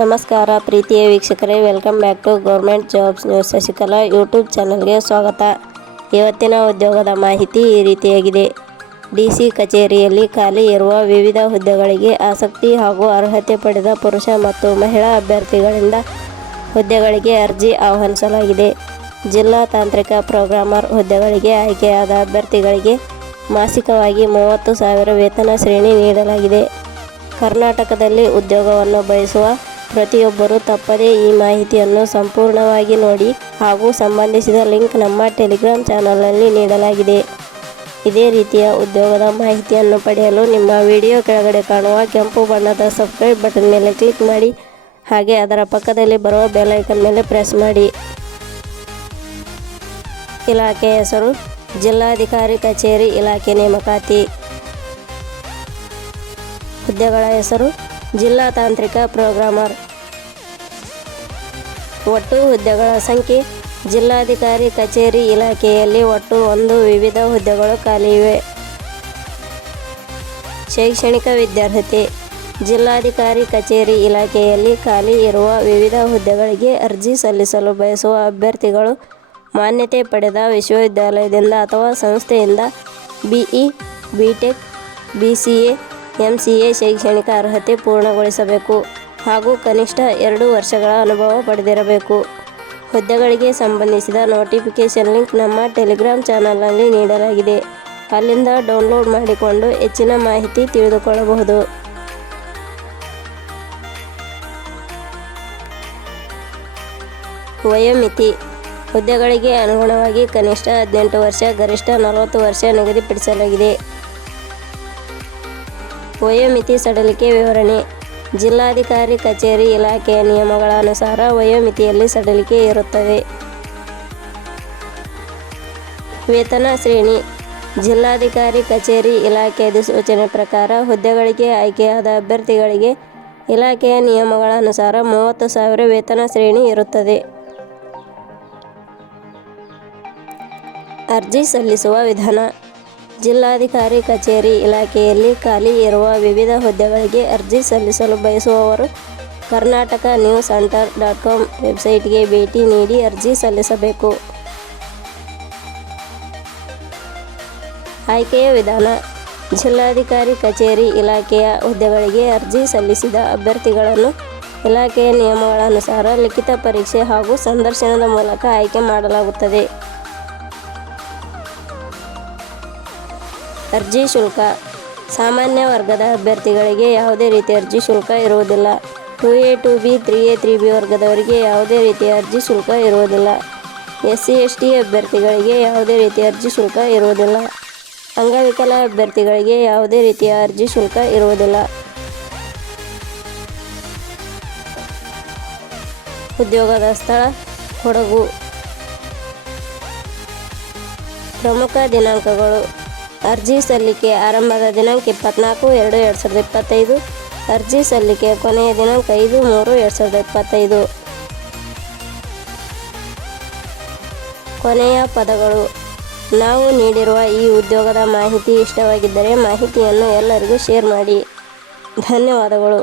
ನಮಸ್ಕಾರ ಪ್ರೀತಿಯ ವೀಕ್ಷಕರೇ, welcome back to government jobs news Shashikala YouTube ಚಾನಲ್ಗೆ ಸ್ವಾಗತ. ಇವತ್ತಿನ ಉದ್ಯೋಗದ ಮಾಹಿತಿ ಈ ರೀತಿಯಾಗಿದೆ. ಡಿಸಿ ಕಚೇರಿಯಲ್ಲಿ ಖಾಲಿ ಇರುವ ವಿವಿಧ ಹುದ್ದೆಗಳಿಗೆ ಆಸಕ್ತಿ ಹಾಗೂ ಅರ್ಹತೆ ಪಡೆದ ಪುರುಷ ಮತ್ತು ಮಹಿಳಾ ಅಭ್ಯರ್ಥಿಗಳಿಂದ ಹುದ್ದೆಗಳಿಗೆ ಅರ್ಜಿ ಆಹ್ವಾನಿಸಲಾಗಿದೆ. ಜಿಲ್ಲಾ ತಾಂತ್ರಿಕ ಪ್ರೋಗ್ರಾಮರ್ ಹುದ್ದೆಗಳಿಗೆ ಆಯ್ಕೆಯಾದ ಅಭ್ಯರ್ಥಿಗಳಿಗೆ ಮಾಸಿಕವಾಗಿ 30,000 ವೇತನ ಶ್ರೇಣಿ ನೀಡಲಾಗಿದೆ. ಕರ್ನಾಟಕದಲ್ಲಿ ಉದ್ಯೋಗವನ್ನು ಬಯಸುವ ಪ್ರತಿಯೊಬ್ಬರು ತಪ್ಪದೇ ಈ ಮಾಹಿತಿಯನ್ನು ಸಂಪೂರ್ಣವಾಗಿ ನೋಡಿ ಹಾಗೂ ಸಂಬಂಧಿಸಿದ ಲಿಂಕ್ ನಮ್ಮ ಟೆಲಿಗ್ರಾಮ್ ಚಾನಲ್ನಲ್ಲಿ ನೀಡಲಾಗಿದೆ. ಇದೇ ರೀತಿಯ ಉದ್ಯೋಗದ ಮಾಹಿತಿಯನ್ನು ಪಡೆಯಲು ನಿಮ್ಮ ವಿಡಿಯೋ ಕೆಳಗಡೆ ಕಾಣುವ ಕೆಂಪು ಬಣ್ಣದ ಸಬ್ಸ್ಕ್ರೈಬ್ ಬಟನ್ ಮೇಲೆ ಕ್ಲಿಕ್ ಮಾಡಿ, ಹಾಗೆ ಅದರ ಪಕ್ಕದಲ್ಲಿ ಬರುವ ಬೆಲ್ ಐಕನ್ ಮೇಲೆ ಪ್ರೆಸ್ ಮಾಡಿ. ಇಲಾಖೆ ಹೆಸರು ಜಿಲ್ಲಾಧಿಕಾರಿ ಕಚೇರಿ ಇಲಾಖೆ ನೇಮಕಾತಿ. ಹುದ್ದೆಗಳ ಹೆಸರು ಜಿಲ್ಲಾ ತಾಂತ್ರಿಕ ಪ್ರೋಗ್ರಾಮರ್. ಒಟ್ಟು ಹುದ್ದೆಗಳ ಸಂಖ್ಯೆ ಜಿಲ್ಲಾಧಿಕಾರಿ ಕಚೇರಿ ಇಲಾಖೆಯಲ್ಲಿ ಒಟ್ಟು 1 ವಿವಿಧ ಹುದ್ದೆಗಳು ಖಾಲಿ ಇವೆ. ಶೈಕ್ಷಣಿಕ ವಿದ್ಯಾರ್ಹತೆ ಜಿಲ್ಲಾಧಿಕಾರಿ ಕಚೇರಿ ಇಲಾಖೆಯಲ್ಲಿ ಖಾಲಿ ಇರುವ ವಿವಿಧ ಹುದ್ದೆಗಳಿಗೆ ಅರ್ಜಿ ಸಲ್ಲಿಸಲು ಬಯಸುವ ಅಭ್ಯರ್ಥಿಗಳು ಮಾನ್ಯತೆ ಪಡೆದ ವಿಶ್ವವಿದ್ಯಾಲಯದಿಂದ ಅಥವಾ ಸಂಸ್ಥೆಯಿಂದ BE, BTech, BCA, MCA ಶೈಕ್ಷಣಿಕ ಅರ್ಹತೆ ಪೂರ್ಣಗೊಳಿಸಬೇಕು ಹಾಗೂ ಕನಿಷ್ಠ 2 ವರ್ಷಗಳ ಅನುಭವ ಪಡೆದಿರಬೇಕು. ಹುದ್ದೆಗಳಿಗೆ ಸಂಬಂಧಿಸಿದ ನೋಟಿಫಿಕೇಷನ್ ಲಿಂಕ್ ನಮ್ಮ ಟೆಲಿಗ್ರಾಮ್ ಚಾನಲ್ನಲ್ಲಿ ನೀಡಲಾಗಿದೆ. ಅಲ್ಲಿಂದ ಡೌನ್ಲೋಡ್ ಮಾಡಿಕೊಂಡು ಹೆಚ್ಚಿನ ಮಾಹಿತಿ ತಿಳಿದುಕೊಳ್ಳಬಹುದು. ವಯೋಮಿತಿ ಹುದ್ದೆಗಳಿಗೆ ಅನುಗುಣವಾಗಿ ಕನಿಷ್ಠ 18 ವರ್ಷ, ಗರಿಷ್ಠ 40 ವರ್ಷ ನಿಗದಿಪಡಿಸಲಾಗಿದೆ. ವಯೋಮಿತಿ ಸಡಿಲಿಕೆ ವಿವರಣೆ ಜಿಲ್ಲಾಧಿಕಾರಿ ಕಚೇರಿ ಇಲಾಖೆಯ ನಿಯಮಗಳ ಅನುಸಾರ ವಯೋಮಿತಿಯಲ್ಲಿ ಸಡಿಲಿಕೆ ಇರುತ್ತದೆ. ವೇತನ ಶ್ರೇಣಿ ಜಿಲ್ಲಾಧಿಕಾರಿ ಕಚೇರಿ ಇಲಾಖೆ ಅಧಿಸೂಚನೆ ಪ್ರಕಾರ ಹುದ್ದೆಗಳಿಗೆ ಆಯ್ಕೆಯಾದ ಅಭ್ಯರ್ಥಿಗಳಿಗೆ ಇಲಾಖೆಯ ನಿಯಮಗಳ ಅನುಸಾರ 30,000 ವೇತನ ಶ್ರೇಣಿ ಇರುತ್ತದೆ. ಅರ್ಜಿ ಸಲ್ಲಿಸುವ ವಿಧಾನ ಜಿಲ್ಲಾಧಿಕಾರಿ ಕಚೇರಿ ಇಲಾಖೆಯಲ್ಲಿ ಖಾಲಿ ಇರುವ ವಿವಿಧ ಹುದ್ದೆಗಳಿಗೆ ಅರ್ಜಿ ಸಲ್ಲಿಸಲು ಬಯಸುವವರು karnatakaNewsHunter.com ವೆಬ್ಸೈಟ್ಗೆ ಭೇಟಿ ನೀಡಿ ಅರ್ಜಿ ಸಲ್ಲಿಸಬೇಕು. ಆಯ್ಕೆಯ ವಿಧಾನ ಜಿಲ್ಲಾಧಿಕಾರಿ ಕಚೇರಿ ಇಲಾಖೆಯ ಹುದ್ದೆಗಳಿಗೆ ಅರ್ಜಿ ಸಲ್ಲಿಸಿದ ಅಭ್ಯರ್ಥಿಗಳನ್ನು ಇಲಾಖೆಯ ನಿಯಮಗಳ ಅನುಸಾರ ಲಿಖಿತ ಪರೀಕ್ಷೆ ಹಾಗೂ ಸಂದರ್ಶನದ ಮೂಲಕ ಆಯ್ಕೆ ಮಾಡಲಾಗುತ್ತದೆ. ಅರ್ಜಿ ಶುಲ್ಕ ಸಾಮಾನ್ಯ ವರ್ಗದ ಅಭ್ಯರ್ಥಿಗಳಿಗೆ ಯಾವುದೇ ರೀತಿಯ ಅರ್ಜಿ ಶುಲ್ಕ ಇರುವುದಿಲ್ಲ. 2A, 2B, 3A, 3B ವರ್ಗದವರಿಗೆ ಯಾವುದೇ ರೀತಿಯ ಅರ್ಜಿ ಶುಲ್ಕ ಇರುವುದಿಲ್ಲ. SC, ST ಅಭ್ಯರ್ಥಿಗಳಿಗೆ ಯಾವುದೇ ರೀತಿಯ ಅರ್ಜಿ ಶುಲ್ಕ ಇರುವುದಿಲ್ಲ. ಅಂಗವಿಕಲ ಅಭ್ಯರ್ಥಿಗಳಿಗೆ ಯಾವುದೇ ರೀತಿಯ ಅರ್ಜಿ ಶುಲ್ಕ ಇರುವುದಿಲ್ಲ. ಉದ್ಯೋಗದ ಸ್ಥಳ ಕೊಡಗು. ಪ್ರಮುಖ ದಿನಾಂಕಗಳು ಅರ್ಜಿ ಸಲ್ಲಿಕೆ ಆರಂಭದ ದಿನಾಂಕ 24/2/2025. ಅರ್ಜಿ ಸಲ್ಲಿಕೆ ಕೊನೆಯ ದಿನಾಂಕ 5/3/2025. ಕೊನೆಯ ಪದಗಳು ನಾವು ನೀಡಿರುವ ಈ ಉದ್ಯೋಗದ ಮಾಹಿತಿ ಇಷ್ಟವಾಗಿದ್ದರೆ ಮಾಹಿತಿಯನ್ನು ಎಲ್ಲರಿಗೂ ಶೇರ್ ಮಾಡಿ. ಧನ್ಯವಾದಗಳು.